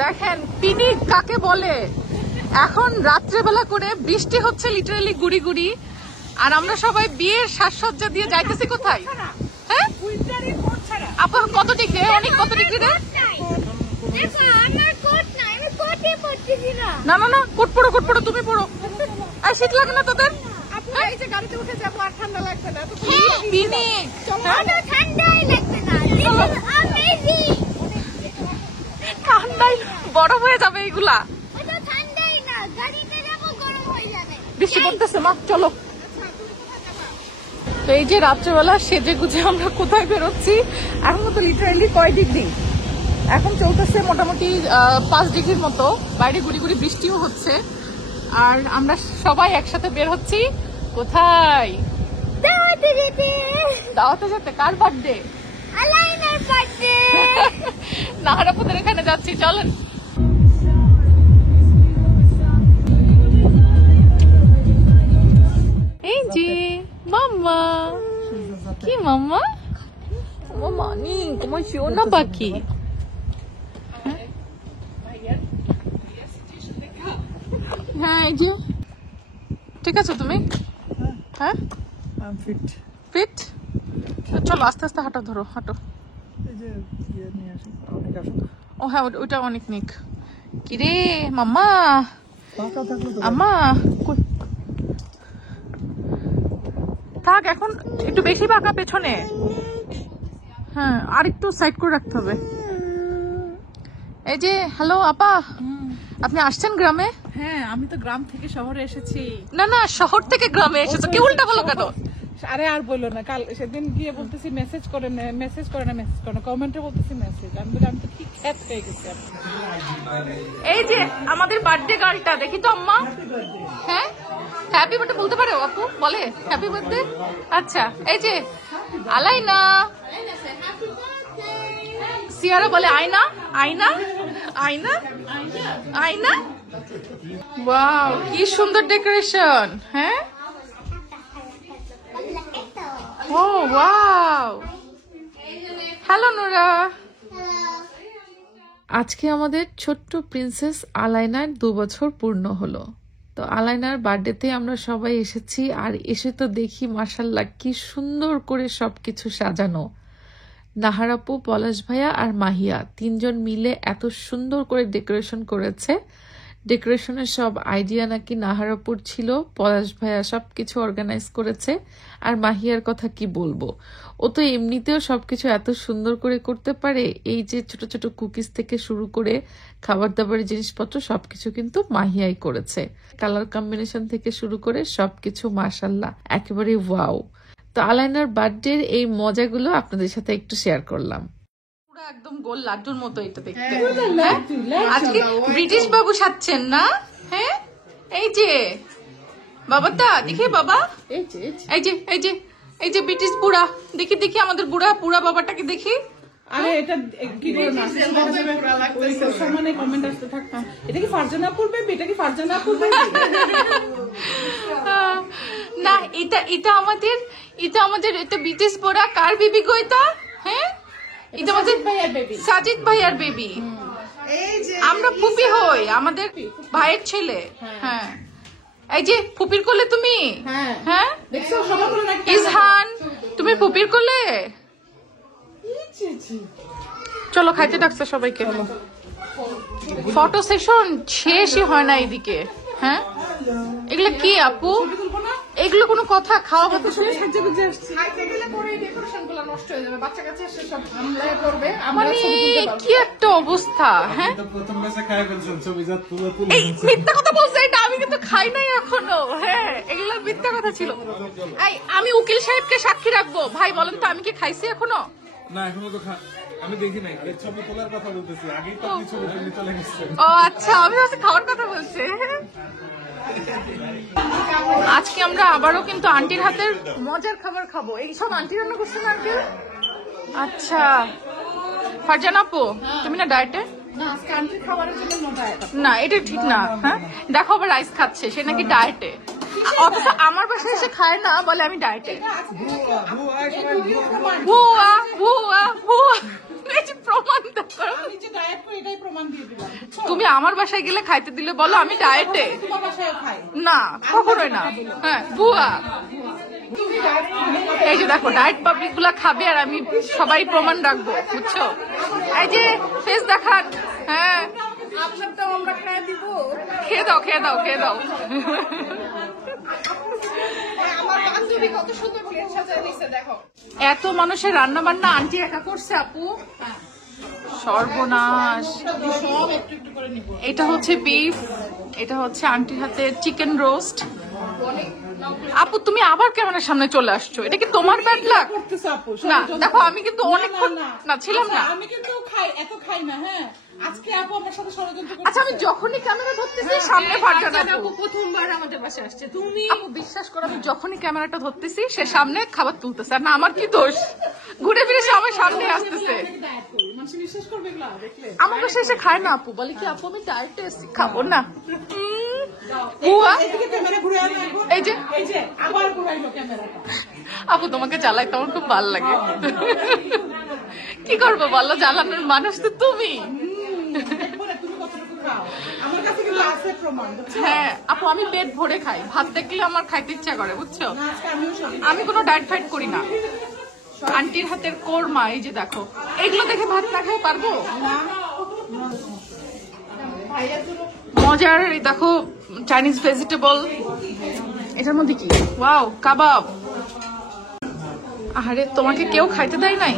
দেখেন পিকনিক কাকে বলে। এখন রাত্রেবেলা করে বৃষ্টি হচ্ছে লিটারালি গুড়ি গুড়ি, আর আমরা সবাই বিয়ের সাজসজ্জা দিয়ে যাইতেছি কোথায়? হ্যাঁ আপা কত ডিগ্রি? অনেক কত ডিগ্রি রে? না না না, কোট পড়ো কোট পড়ো, তুমি পড়ো। আর শীত লাগে না তোদের? এই যে গাড়িতে উঠে যাবো আর ঠান্ডা লাগবে না। পিকনিক ঠান্ডাই লাগবে না, ঠান্ডায় বরফ হয়ে যাবে এইগুলা। ঠান্ডাই না, গাড়িতে যাবো গরম হয়ে যাবে। বৃষ্টি পড়তেছে মা, চলো। তো এই যে রাত্রেবেলা সেজে গুজে আমরা কোথায় বেরোচ্ছি? এখন তো লিটারালি কয় ডিগ্রি? এখন চলতেছে মোটামুটি 5 ডিগ্রির মতো, বাইরে গুড়ি গুড়ি বৃষ্টিও হচ্ছে, আর আমরা সবাই একসাথে বের হচ্ছি কোথায়? দাওয়াতে যেতে। দাওয়াতে যেতে? কার বার্থডে? আলাইনার বার্থডে। নাহারাপুদের এখানে যাচ্ছি, চলেন। এই যে মাম্মা। কি মাম্মা? মাম্মা নি তোমার শিওনা পাখি। হ্যাঁ এই যে ঠিক আছে তুমি? হ্যাঁ ফিট ফিট। চলো আস্তে আস্তে হাঁটা, ধরো হাঁটো। ও হ্যাঁ ওইটা অনেক নিক। কিরে মাম্মা? আম্মা থাক, এখন একটু বেশি পাকা পেছনে। হ্যাঁ আর একটু সাইড করে রাখতে হবে। এই যে হ্যালো আপা, আপনি আসছেন গ্রামে? হ্যাঁ আমি তো গ্রাম থেকে শহরে এসেছি। না না, শহর থেকে গ্রামে এসেছো, কি উল্টা বলো কেন? আরে আর বললো না, কাল সেদিন গিয়ে বলতেছি মেসেজ করে না কমেন্টে বলতেছি মেসেজ। আমি বলি আমি তো কি খ্যাত হয়ে গেছি। এই যে আমাদের বার্থডে গার্লটা দেখি তো আম্মা। হ্যাঁ হ্যাপি বার্থডে বলতে পারো আপু? বলে হ্যাপি বার্থডে। আচ্ছা এই যে আলাইনা, সিয়ারা বলে আয়না আয়না আয়না আয়না। ওয়াও কি সুন্দর ডেকোরেশন। হ্যাঁ ও ওয়াও। Hello Nora. আজকে আমাদের ছোট্ট প্রিন্সেস আলাইনার 2 বছর পূর্ণ হলো। তো আলাইনার বার্থডেতে আমরা সবাই এসেছি, আর এসে তো দেখি মাশাআল্লাহ কি সুন্দর করে সবকিছু সাজানো। নাহারাপু, পলাশ ভাইয়া আর মাহিয়া 3 জন মিলে এত সুন্দর করে ডেকোরেশন করেছে। ডেকোরেশনের সব আইডিয়া নাকি নাহারাপুর ছিল, পলাশ ভাইয়া সবকিছু অর্গানাইজ করেছে। আর মাহিয়ার কথা কি বলবো, ও তো এমনিতেও সবকিছু এত সুন্দর করে করতে পারে। এই যে ছোট ছোট কুকিজ থেকে শুরু করে খাবার দাবারের জিনিসপত্র সবকিছু কিন্তু মাহিয়াই করেছে। কালার কম্বিনেশন থেকে শুরু করে সবকিছু মাশাআল্লাহ একেবারে ওয়াও। তো আলাইনার বার্থডের এই মজাগুলো আপনাদের সাথে একটু শেয়ার করলাম। পুরো একদম গোল লাড্ডুর মতো এটা দেখতে। আজকে ব্রিটিশ বাবু সাজছেন না? হ্যাঁ এই যে বাবাটা দেখি, বাবা এই যে এই যে এই যে ব্রিটিশ বুড়া, দেখি দেখি আমাদের বুড়া বাবাটাকে দেখি। আরে এটা কি করে না ওই সমানে কমেন্ট আসতে থাকতো, এটা কি ফারজানা পড়বে, এটা কি ফারজানা পড়বে। না এটা আমাদের এটা ব্রিটিশ বুড়া। কার বেবি গো এটা? হ্যাঁ এটা আমাদের সাজিদ ভাইয়ার বেবি। আমরা ফুপি হই, আমাদের ভাইয়ের ছেলে। হ্যাঁ এই যে ফুপির কোলে তুমি। হ্যাঁ ইজহান তুমি ফুপির কোলে। চলো খাইতে ডাকছে সবাইকে। ফটো সেশন শেষই হয় না এইদিকে। হ্যাঁ এগুলো কি আপু? এগুলো কোনো কথা? খাওয়া ভাত মানে কি একটা অবস্থা। হ্যাঁ এই মিথ্যা কথা বলছে, এটা আমি কিন্তু খাই নাই এখনো। হ্যাঁ এগুলো মিথ্যা কথা ছিল। এই আমি উকিল সাহেবকে সাক্ষী রাখবো। ভাই বলেন তো আমি কি খাইছি এখনো? না এখনো তো আমি দেখি নাই, ছবি তোলার কথা বলতেছি, আগেই তো আপনি ছবি তুলে চলে গেছেন। ও আচ্ছা, আমি ভাবছি খাওয়ার কথা বলছে। আজকে আমরা আবারও কিন্তু আন্টির হাতের মজার খাবার খাবো। এই সব আন্টি রান্না করছেন আঙ্কেল? আচ্ছা ফারজানা আপু তুমি না ডায়েটে? না এটা ঠিক না। হ্যাঁ দেখো আবার রাইস খাচ্ছে, সে নাকি ডায়েটে, অথচ আমার বাসায় এসে খায় না, বলে আমি ডায়েটে। ভুয়া ভুয়া ভুয়া প্রমাণ দেখো। প্রমাণ দিয়ে দিলাম, বুঝছো? তুমি আমার বাসায় গেলে খাইতে দিলে বলো আমি ডায়েটে। তোমার বাসায় খাই। না কখনোই না। হ্যাঁ ভুয়া। এই যে দেখো ডায়েট পাবলিক গুলা খাবে আর আমি সবাই প্রমাণ রাখবো, বুঝছো? এই যে ফেস দেখান। হ্যাঁ আপনারটাও আমরা খাইয়ে দিব। খেয়ে দাও খেয়ে দাও খেয়ে দাও। আমার বান্ধবী কত সুন্দর প্লেট সাজায় নিছে দেখো। এত মানুষের রান্না বান্না আন্টি একা করছে আপু? সর্বনাশ। সব একটু একটু করে নিব। এটা হচ্ছে বিফ, এটা হচ্ছে আন্টির হাতে চিকেন রোস্ট। আপু তুমি আবার ক্যামেরার সামনে চলে আসছো, এটা কি তোমার ব্যাড লাক? করতেছ আপু। না দেখো আমি কিন্তু অনেকক্ষণ না ছিলাম না। আমি কিন্তু খাই, এত খাই না। হ্যাঁ আজকে আপু আমার সাথে ষড়যন্ত্র করছে। আচ্ছা আমি যখনই ক্যামেরা ধরতেছি সামনে ফারজানা আপু। প্রথমবার আমাদের বাসায় আসছে তুমি। আপু বিশ্বাস করো আমি যখনই ক্যামেরাটা ধরতেছি সে সামনে খাবার তুলতেছে। আর না আমার কি দোষ, ঘুরে ফিরে সে আমার সামনে আসতেছে। মানুষ বিশ্বাস করবে এগুলা দেখলে? আমার কাছে এসে খায় না আপু, বলে কি আপু আমি ডায়েটে এসেছি খাবো না। বুয়া এদিকে ক্যামেরা ঘুরে আনো এখন। এই যে এই যে আবার ঘুরাইলো ক্যামেরাটা। আপু তোমাকে জ্বালাইতে আমার খুব ভালো লাগে। কি করবো বলো, জ্বালানোর মানুষ তো তুমি। বলে তুমি কতটুকু খাও? আমার কাছে কিন্তু আছে প্রমাণ, বুঝছো? হ্যাঁ আপু আমি পেট ভরে খাই, ভাত দেখলে আমার খাইতে ইচ্ছা করে, বুঝছো? না, আজকে আমিও সব আমি কোনো ডায়েট ফাইট করি না। আন্টির হাতের কোরমা এই যে দেখো, এগুলো দেখে ভাত না খেয়ে পারবো? মজার এই দেখো চাইনিজ ভেজিটেবল, এটার মধ্যে কি ওয়াও কাবাব। আরে তোমাকে কেউ খাইতে দেয় নাই?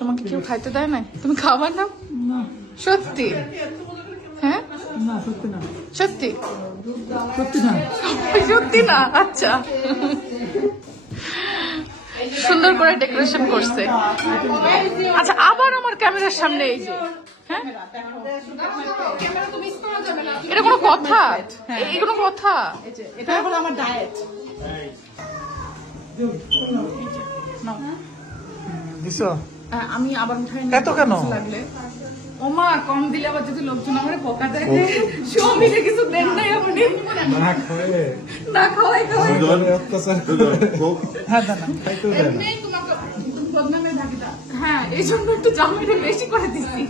তোমাকে কেউ খাইতে দেয় নাই? তুমি খাবা না? সত্যি? হ্যাঁ সত্যি সত্যি না? আচ্ছা সুন্দর করে ডেকোরেশন করছে। আচ্ছা আবার আমার ক্যামেরার সামনে এই যে, হ্যাঁ ক্যামেরা তো মিস করা যাবে না। এটা কোনো কথা? এই কোনো কথা? এটা হলো আমার ডায়েট। আমি আবার উঠাই এত কেন? লাগলে ওমা কম দিলে আবার যদি লোকজন আমার বকা দেয় যে স্বামীকে কিছু দেন নাই আপনি। না খাওয়াই না খাওয়াই খাওয়াই অত্যাচার করে। হ্যাঁ না খাইতেও দেয় না। তোমাকে বদনামের ভাগিদার। হ্যাঁ এই জন্য একটু জামাইটা বেশি করে দিচ্ছি।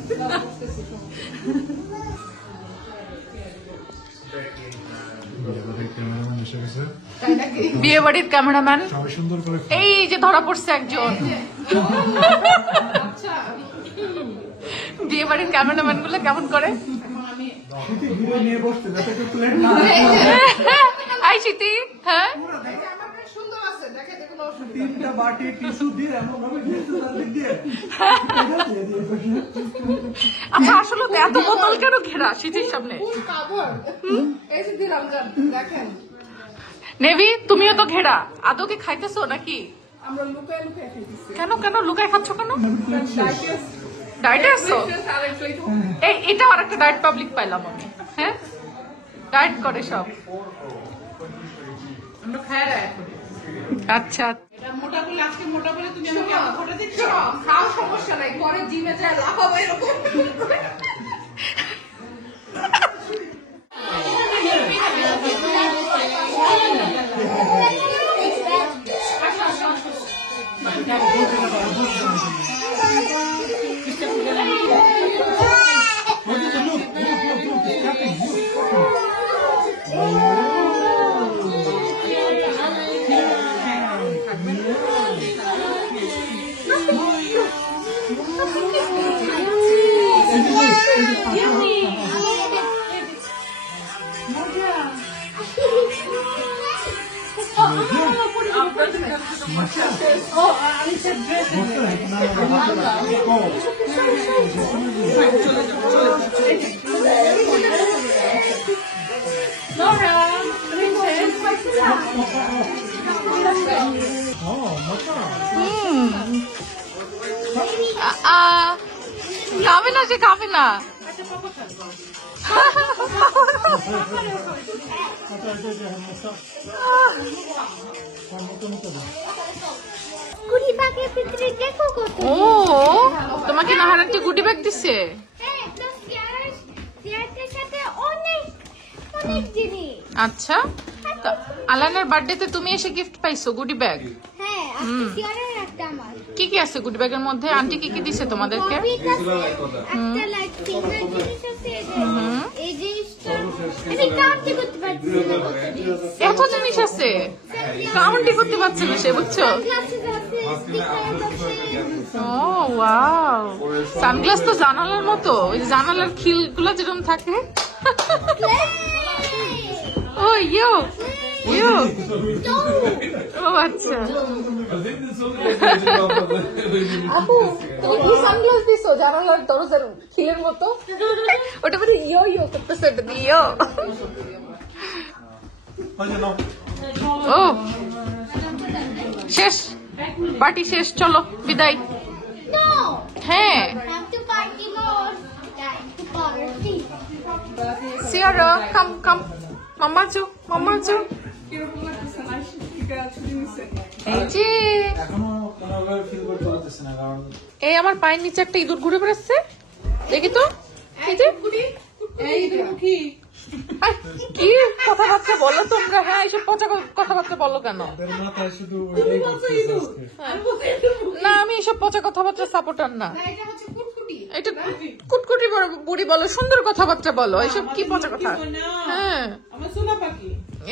বিয়ে বাড়ির ক্যামেরাম্যান সুন্দর করে এই যে ধরা পড়ছে একজন। বিয়ে বাড়ির ক্যামেরাম্যান গুলো কেমন করে? ঘুরে নিয়ে বসতে যাতে কেউ প্লেট না আই সিটি। হ্যাঁ সুন্দর আছে, দেখে যে কোনো অসুবিধা তিনটা বাটি টিস্যু দিয়ে এমন ভাবে দিয়েছে তাদের দিয়ে। আচ্ছা আসলে তো এত বোতল কেন ঘেরা সিটির সামনে? কাভার। এই যে রমজান দেখেন, নেভি তুমিও তো ঘেরা, আদৌ কি খাইতেছো নাকি? আমরা লুকায় লুকায় খাইতেছি। কেন কেন লুকায় খাচ্ছ কেন? ডায়েটে আছো? এই এটা আর একটা ডায়েট পাবলিক পাইলাম আমি। হ্যাঁ ডায়েট করে সব। আমরা খায় ডায়েট করি। আচ্ছা এটা মোটা বলে আজকে মোটা বলে তুমি আমাকে এত ফটো দিচ্ছ? খাও সমস্যা নাই, পরে জিমে যায় লাফাবো এরকম। খাবে না, সে খাবে না। গুড়ি বাগের ভিতরে দেখো কত। ও তোমাকে নাহারানকে গুডি ব্যাগ দিচ্ছে। হ্যাঁ প্লাস চেয়ারের সাথে অনেক অনেক জিনিস। আচ্ছা আলানের বার্থডেতে তুমি এসে গিফট পাইছো গুডি ব্যাগ? হ্যাঁ আজকে চেয়ারের একটা আমার। কি কি আছে গুড ব্যাগের মধ্যে? আন্টি কি কি দিছে তোমাদেরকে? কপিট আছে, একটা লাইক ফিঙ্গার জিনিস আছে, এই জিনিসটা আমি কাউন্ট করতে পারছি না কত জিনিস। এত জিনিস আছে, কাউন্টই করতে পারছে না সে, বুঝছো? গ্লাসেস আছে, স্টিকার আছে। ও ওয়াও, সানগ্লাস তো জানালার মতো, ওই যে জানালার খিলগুলো যেরকম থাকে। ও ইয়ো ইয়ো, ও আচ্ছা। আপু তুমি কি সানগ্লাস দিছো জানালার দরজার খিলের মতো? ওটা মানে ইয়ো ইয়ো করতেছে, ওটা দিয়ে ইয়ো। ও শেষ, পার্টি শেষ, চলো বিদায়। No, হ্যাঁ, have to party more. Time to party. সিয়ারা কাম কাম, মামাচু মামাচু। এই যে এখনো কোনোভাবে ফিল করতে পারতেছি না, কারণ এই আমার পায়ের নিচে একটা ইঁদুর ঘুরে বেড়াচ্ছে, দেখি তো। এই যে আই, কি কথাবার্তা বলো তোমরা? হ্যাঁ, এইসব পচা কথাবার্তা বলো কেন? ওদের মাথায় শুধু ওইটাই ঘুরতেছে আজকে। না, আমি এইসব পচা কথাবার্তা সাপোর্টার না। এটা কুটকুটি বুড়ি বলো, সুন্দর কথাবার্তা বলো, এইসব কি পচা কথা? হ্যাঁ,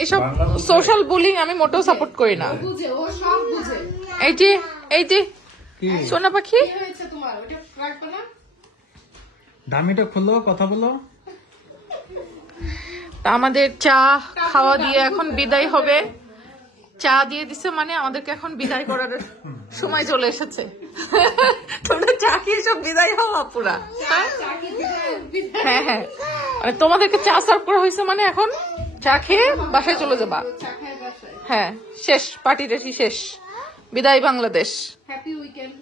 এইসব সোশ্যাল বুলিং আমি মোটেও সাপোর্ট করি না। এই যে এই যে সোনা পাখি, দামিটা খুলো, কথা বলো। তা আমাদের চা খাওয়া দিয়ে এখন বিদায় হবে। চা দিয়ে দিছে মানে আমাদেরকে এখন বিদায় করার সময় চলে এসেছে। তোমরা চা খেয়ে সব বিদায় হওয়া পুরা। হ্যাঁ হ্যাঁ, মানে তোমাদেরকে চা সার্ভ করা হয়েছে মানে এখন চা খেয়ে বাসায় চলে যাবা। হ্যাঁ, শেষ, পার্টি টাটি শেষ, বিদায় বাংলাদেশ। Happy weekend.